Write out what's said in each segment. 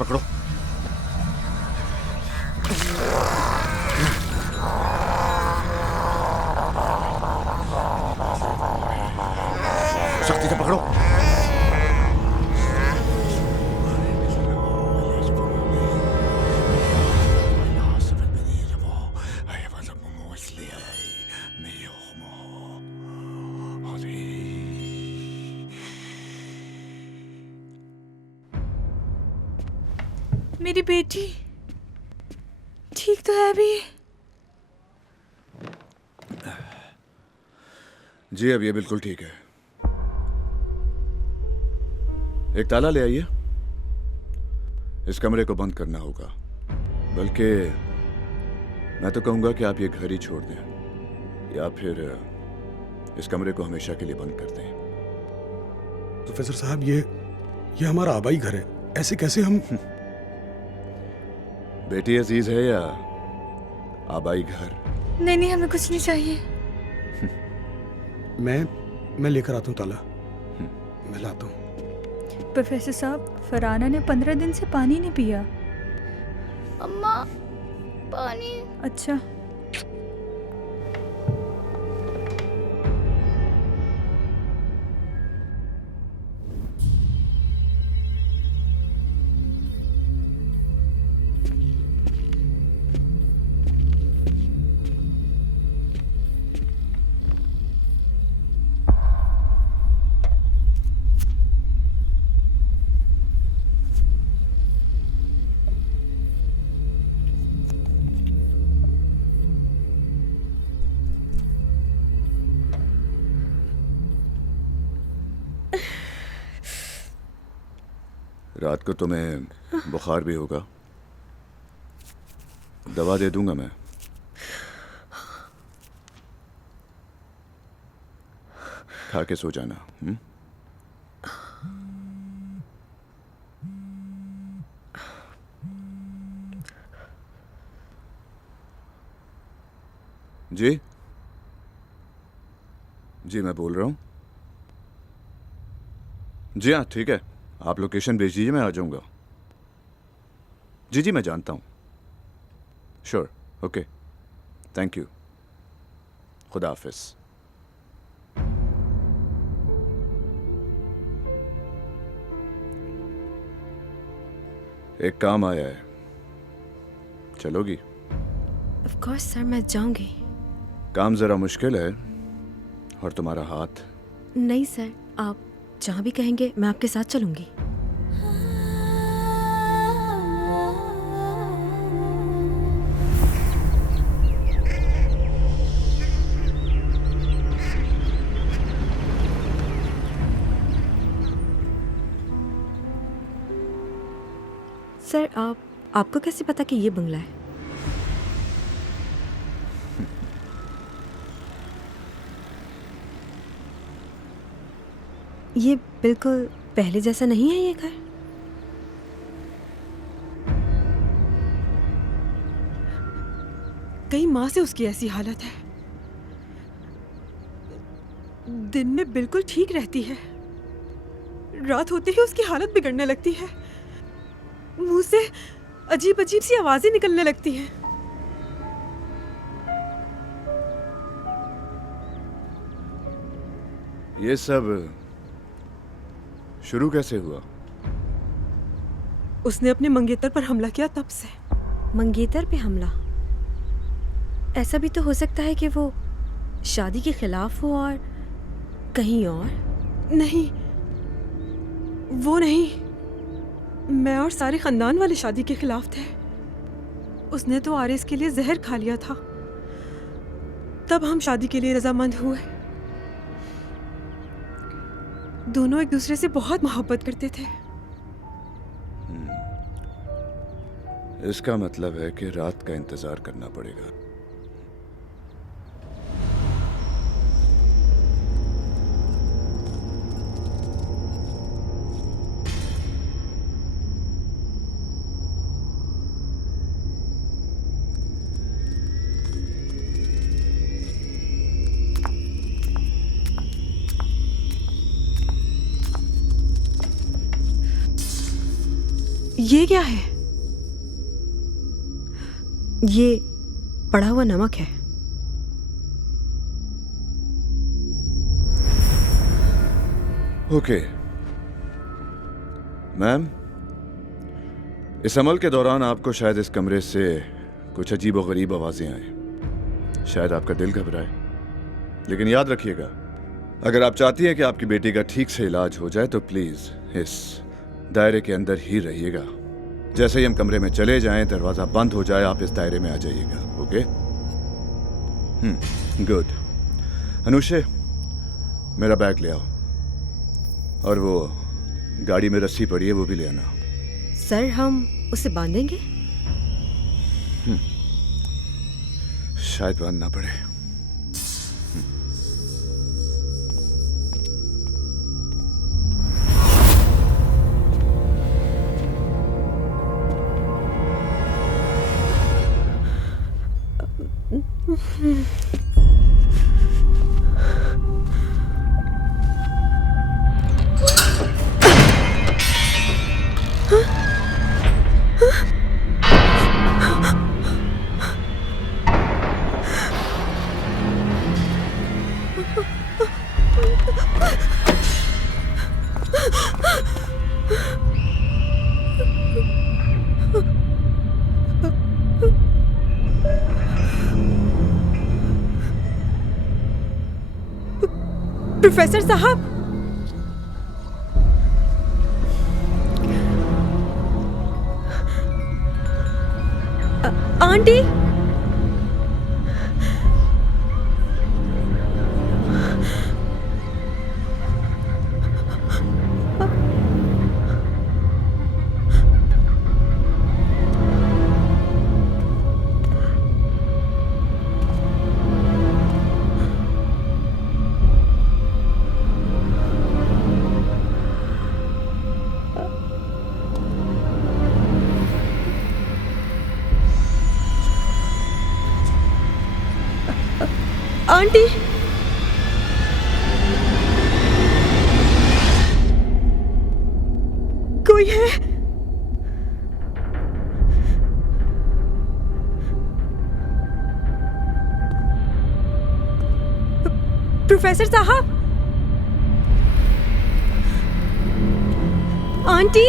पकड़ो। सख्ती से पकड़ो। मेरी बेटी ठीक तो है अभी? जी अब ये बिल्कुल ठीक है। एक ताला ले आइए। इस कमरे को बंद करना होगा। बल्कि मैं तो कहूंगा कि आप ये घर ही छोड़ दें या फिर इस कमरे को हमेशा के लिए बंद कर दें। प्रोफेसर साहब ये हमारा आबाई घर है, ऐसे कैसे हम? बेटी अजीज है या आबाई घर? नहीं नहीं, हमें कुछ नहीं चाहिए। मैं लेकर आता हूँ ताला। मैं लाता हूँ। प्रोफेसर साहब, फरहाना ने 15 दिन से पानी नहीं पिया। अम्मा पानी। अच्छा। रात को तुम्हें बुखार भी होगा। दवा दे दूंगा मैं। खा के सो जाना। जी जी मैं बोल रहा हूँ। जी हाँ ठीक है, आप लोकेशन भेज दीजिए, मैं आ जाऊंगा। जी जी मैं जानता हूँ। श्योर, ओके, थैंक यू, खुदा हाफिज। एक काम आया है, चलोगी? ऑफ कोर्स सर, मैं जाऊंगी। काम जरा मुश्किल है और तुम्हारा हाथ। नहीं सर, आप जहाँ भी कहेंगे मैं आपके साथ चलूंगी। सर आपको कैसे पता कि ये बंगला है? ये बिल्कुल पहले जैसा नहीं है ये घर। कई माह से उसकी ऐसी हालत है। दिन में बिल्कुल ठीक रहती है, रात होते ही उसकी हालत बिगड़ने लगती है। मुंह से अजीब अजीब सी आवाजें निकलने लगती हैं। ये सब शुरू कैसे हुआ? उसने अपने मंगेतर पर हमला किया तब से। मंगेतर पे हमला? ऐसा भी तो हो सकता है कि वो शादी के खिलाफ हो और कहीं और। नहीं, वो नहीं। मैं और सारे खानदान वाले शादी के खिलाफ थे। उसने तो आरिस के लिए जहर खा लिया था, तब हम शादी के लिए रजामंद हुए। दोनों एक दूसरे से बहुत मोहब्बत करते थे। इसका मतलब है कि रात का इंतजार करना पड़ेगा। ये क्या है? ये पड़ा हुआ नमक है। ओके मैम, इस अमल के दौरान आपको शायद इस कमरे से कुछ अजीब और गरीब आवाजें आए, शायद आपका दिल घबराए, लेकिन याद रखिएगा, अगर आप चाहती हैं कि आपकी बेटी का ठीक से इलाज हो जाए तो प्लीज इस दायरे के अंदर ही रहिएगा। जैसे ही हम कमरे में चले जाएं, दरवाजा बंद हो जाए, आप इस दायरे में आ जाइएगा। ओके? गुड। अनुषे, मेरा बैग ले आओ, और वो गाड़ी में रस्सी पड़ी है वो भी ले आना। सर, हम उसे बांधेंगे? शायद बांधना पड़े। प्रोफेसर साहब, आंटी, आंटी, कोई है? प्रोफेसर साहब, आंटी,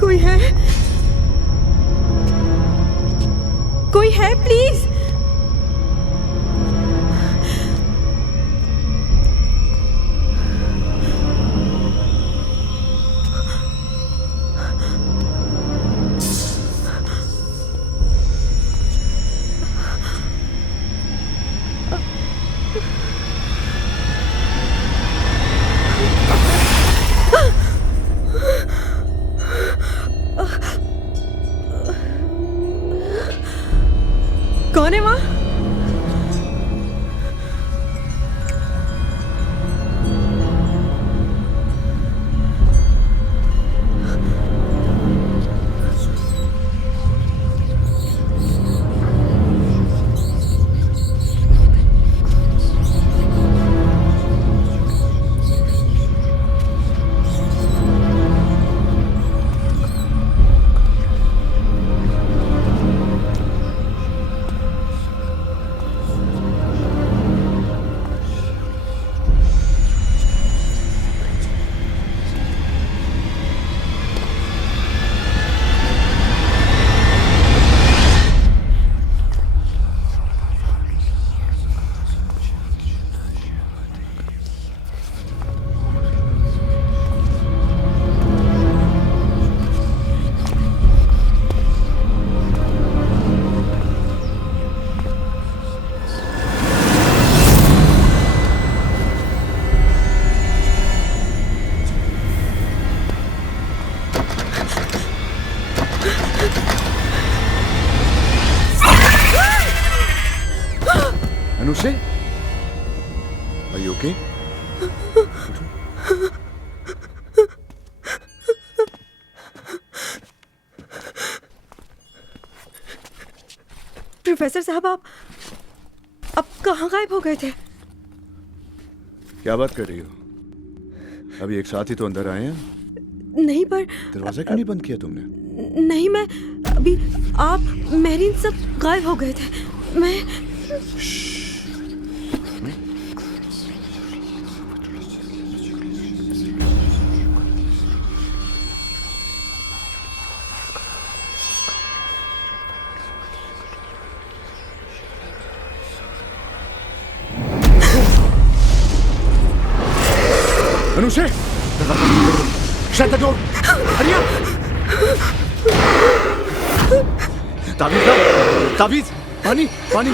कोई है? कोई है प्लीज? कौन है वहां? Anushree, are you okay? Professor साहब, आप कहाँ गायब हो गए थे? क्या बात कर रही हो? अभी एक साथ ही तो अंदर आए हैं। नहीं, पर दरवाजा क्यों नहीं बंद किया तुमने? नहीं, मैं अभी आप मेहरीन सब गायब हो गए थे। मैं Anushree, shut the door. Hurry up. ताबीज लाओ, ताबीज, पानी, पानी।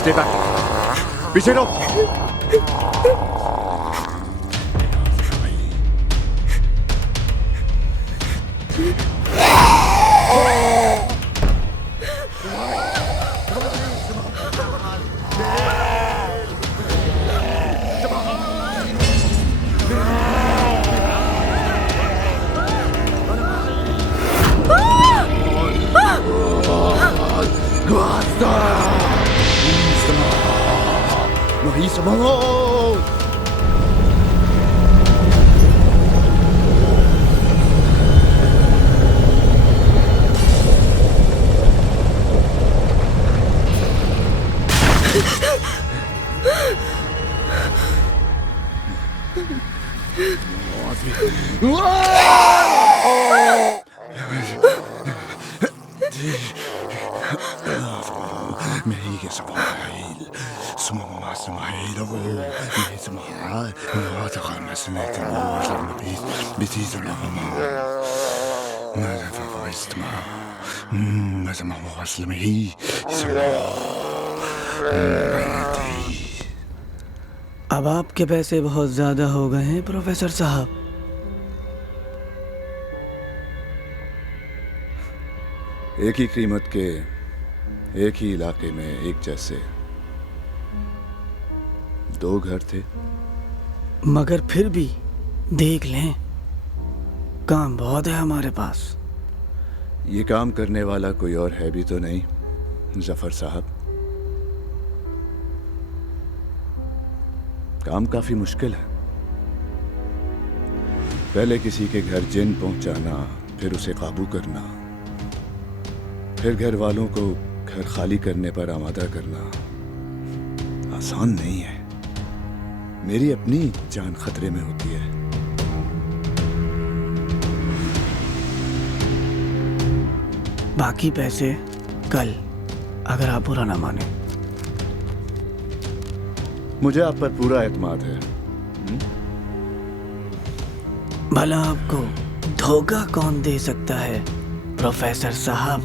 Stay back. पीछे रहो। अब आपके पैसे बहुत ज्यादा हो गए हैं प्रोफेसर साहब। एक ही कीमत के एक ही इलाके में एक जैसे दो घर थे। मगर फिर भी देख लें, काम बहुत है हमारे पास। ये काम करने वाला कोई और है भी तो नहीं जफर साहब। काम काफी मुश्किल है। पहले किसी के घर जिन पहुंचाना, फिर उसे काबू करना, फिर घर वालों को घर खाली करने पर आमादा करना आसान नहीं है। मेरी अपनी जान खतरे में होती है। बाकी पैसे कल, अगर आप बुरा ना माने। मुझे आप पर पूरा एतमाद है। भला आपको धोखा कौन दे सकता है प्रोफेसर साहब?